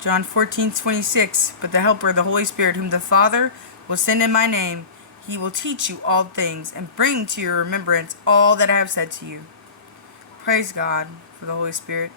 John 14:26. But the Helper, the Holy Spirit, whom the Father will send in my name, he will teach you all things and bring to your remembrance all that I have said to you. Praise God for the Holy Spirit.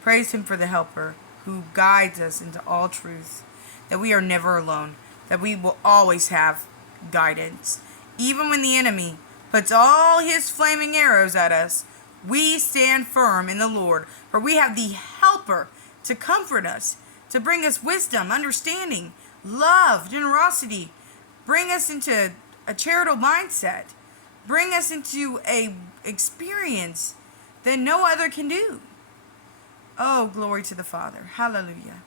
Praise him for the Helper who guides us into all truth. That we are never alone. That we will always have guidance. Even when the enemy puts all his flaming arrows at us, we stand firm in the Lord. For we have the Helper to comfort us, to bring us wisdom, understanding, love, generosity. Bring us into a charitable mindset. Bring us into a experience that no other can do. Oh, glory to the Father. Hallelujah.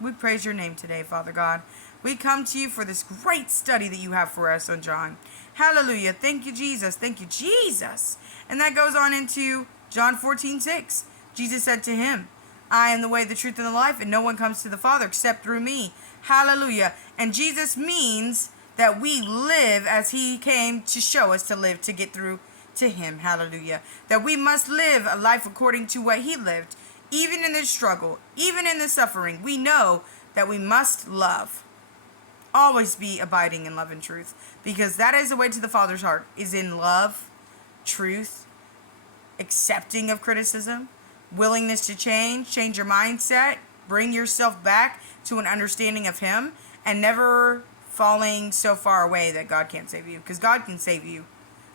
We praise your name today, Father God. We come to you for this great study that you have for us on John. Hallelujah. Thank you, Jesus. Thank you, Jesus. And that goes on into John 14:6. Jesus said to him, I am the way, the truth, and the life, and no one comes to the Father except through me. Hallelujah. And Jesus means that we live as he came to show us to live, to get through to him. Hallelujah. That we must live a life according to what he lived. Even in the struggle, even in the suffering, we know that we must love. Always be abiding in love and truth. Because that is the way to the Father's heart, is in love, truth, accepting of criticism, willingness to change your mindset, bring yourself back to an understanding of him, and never falling so far away that God can't save you. Because God can save you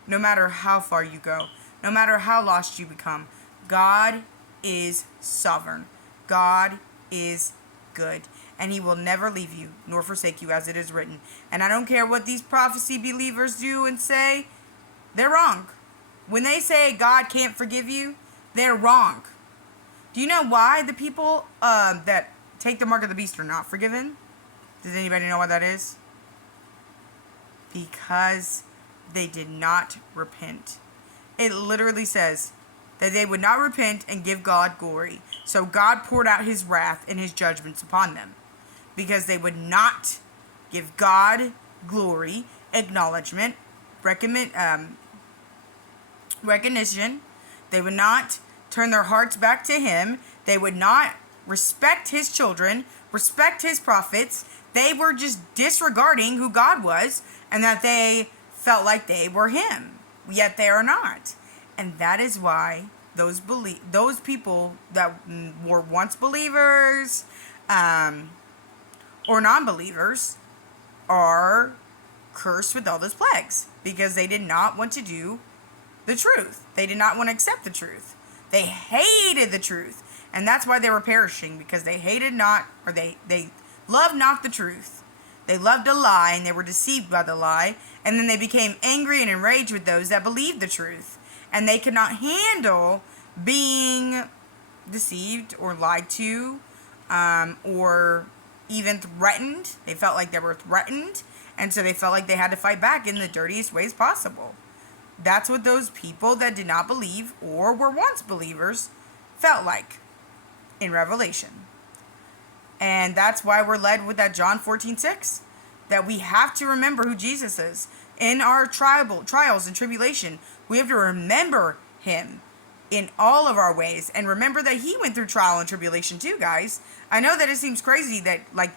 no matter how far you go, no matter how lost you become. God is sovereign. God is good. And he will never leave you nor forsake you, as it is written. And I don't care what these prophecy believers do and say, they're wrong. When they say God can't forgive you, they're wrong. Do you know why the people that take the mark of the beast are not forgiven? Does anybody know why that is? Because they did not repent. It literally says that they would not repent and give God glory. So God poured out his wrath and his judgments upon them. Because they would not give God glory, acknowledgement, recognition. They would not turn their hearts back to him. They would not respect his children, respect his prophets. They were just disregarding who God was, and that they felt like they were him, yet they are not. And that is why those people that were once believers or non-believers are cursed with all those plagues, because they did not want to do the truth. They did not want to accept the truth. They hated the truth. And that's why they were perishing, because they hated not, or they loved not the truth. They loved a lie, and they were deceived by the lie. And then they became angry and enraged with those that believed the truth. And they could not handle being deceived or lied to, or even threatened. They felt like they were threatened. And so they felt like they had to fight back in the dirtiest ways possible. That's what those people that did not believe or were once believers felt like in Revelation. And that's why we're led with that John 14:6, that we have to remember who Jesus is. In our trials and tribulation, we have to remember him in all of our ways, and remember that he went through trial and tribulation too, guys. I know that it seems crazy that, like,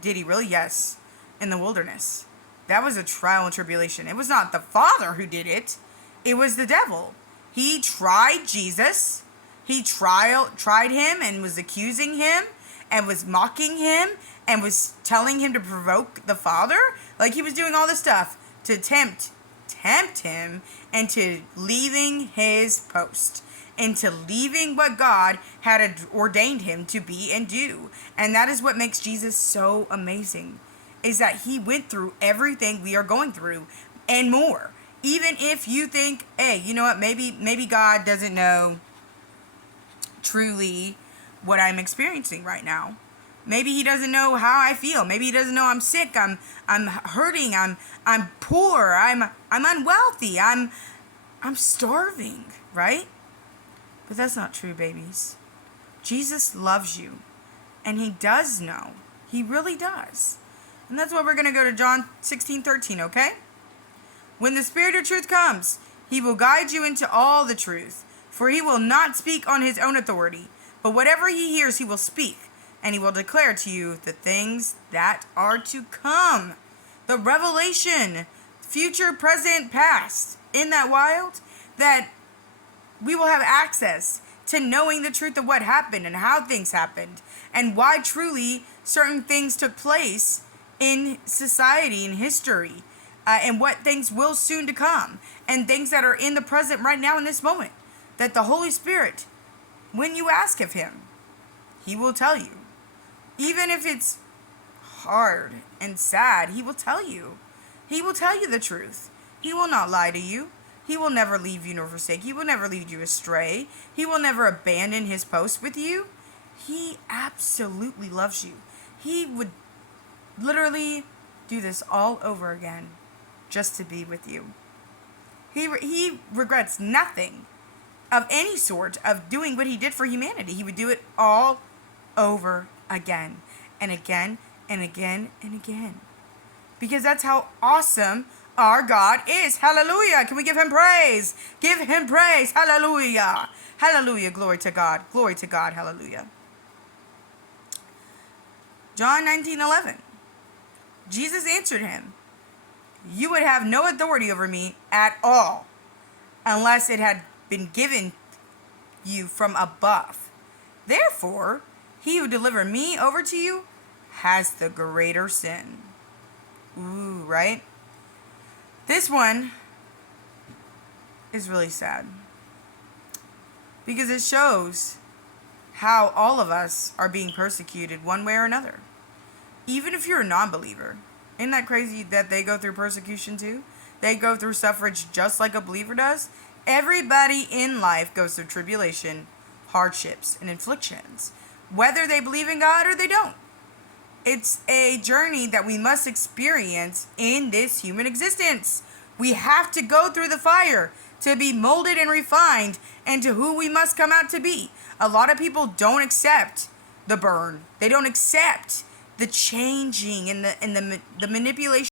did he really? Yes. In the wilderness. That was a trial and tribulation. It was not the Father who did it. It was the devil. He tried Jesus. He tried him and was accusing him and was mocking him and was telling him to provoke the Father. Like, he was doing all this stuff to tempt him into leaving his post, into leaving what God had ordained him to be and do. And that is what makes Jesus so amazing, is that he went through everything we are going through and more. Even if you think, hey, you know what, maybe God doesn't know truly what I'm experiencing right now. Maybe he doesn't know how I feel. Maybe he doesn't know I'm sick, I'm hurting, I'm poor, I'm unwealthy, I'm starving, right? But that's not true, babies. Jesus loves you, and he does know. He really does. And that's why we're going to go to John 16:13, okay? When the Spirit of truth comes, he will guide you into all the truth. For he will not speak on his own authority, but whatever he hears he will speak, and he will declare to you the things that are to come. The revelation, future, present, past. Isn't that wild? That we will have access to knowing the truth of what happened and how things happened and why truly certain things took place in society and history, and what things will soon to come, and things that are in the present right now in this moment. That the Holy Spirit, when you ask of him, he will tell you. Even if it's hard and sad, he will tell you. He will tell you the truth. He will not lie to you. He will never leave you nor forsake you. He will never lead you astray. He will never abandon his post with you. He absolutely loves you. He would literally do this all over again just to be with you. He regrets nothing of any sort of doing what he did for humanity. He would do it all over again and again and again and again. Because that's how awesome our God is. Hallelujah. Can we give him praise? Give him praise. Hallelujah. Hallelujah. Glory to God. Glory to God. Hallelujah. John 19:11. Jesus answered him, "You would have no authority over me at all unless it had been given you from above. Therefore, he who delivered me over to you has the greater sin." Ooh, right? This one is really sad because it shows how all of us are being persecuted one way or another. Even if you're a non-believer. Isn't that crazy that they go through persecution too? They go through suffrage just like a believer does. Everybody in life goes through tribulation, hardships, and afflictions, whether they believe in God or they don't. It's a journey that we must experience in this human existence. We have to go through the fire to be molded and refined into who we must come out to be. A lot of people don't accept the burn. They don't accept the changing and the manipulation